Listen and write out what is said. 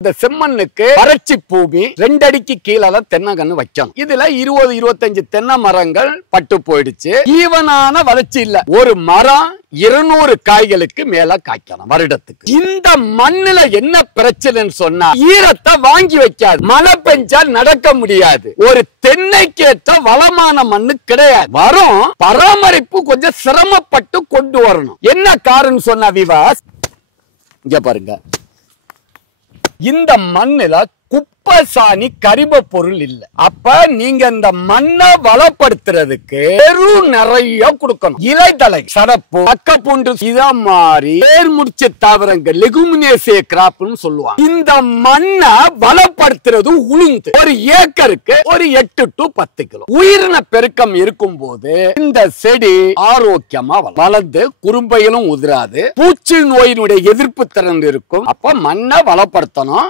இந்த செம்மண்ணுக்கு வறட்சி பூமி 2 அடிக்கு கீழே தான் தென்னை கண்ணு வைக்கணும். இதுல 20-25 தென்னை மரங்கள் பட்டு போயிடுச்சு. ஈவனான வளர்ச்சி இல்ல. ஒரு மரம் 200 காய்களுக்கு மேல காய்க்கணும் வருடத்துக்கு. இந்த மண்ணுல என்ன பிரச்சனைன்னு சொன்னா ஈரத்தை வாங்கி வைக்காது. மழை பெஞ்சா நடக்க முடியாது. ஒரு தென்னைக்கேற்ற வளமான மண்ணு கிடையாது. வரும் பராமரிப்பு கொஞ்சம் சிரமப்பட்டு கொண்டு வரணும். என்ன காரணம் சொன்னா விவாஸ் இங்க பாருங்க, இந்த மண்ணுல குப்பை சாணி கரிம பொருள் இல்ல. அப்ப நீங்க இந்த மண்ணை வளப்படுத்துறதுக்கு நிறைய கொடுக்கணும். இலைதலை சரப்பு பக்கப்பூண்டு இத மாதிரி வேர் முடிச்ச தாவரங்கள் லெகுமினேசிய கிராப்னு சொல்லுவாங்க. இந்த மண்ணை வளப்படுத்துறது உளுந்து ஒரு ஏக்கருக்கு ஒரு 8 to 10 கிலோ. உயிரின பெருக்கம் இருக்கும் போது இந்த செடி ஆரோக்கியமா வளர்ந்து குறும்பையிலும் உதிராது. பூச்சி நோயினுடைய எதிர்ப்பு திறன் இருக்கும். அப்ப மண்ணை வளப்படுத்தணும்.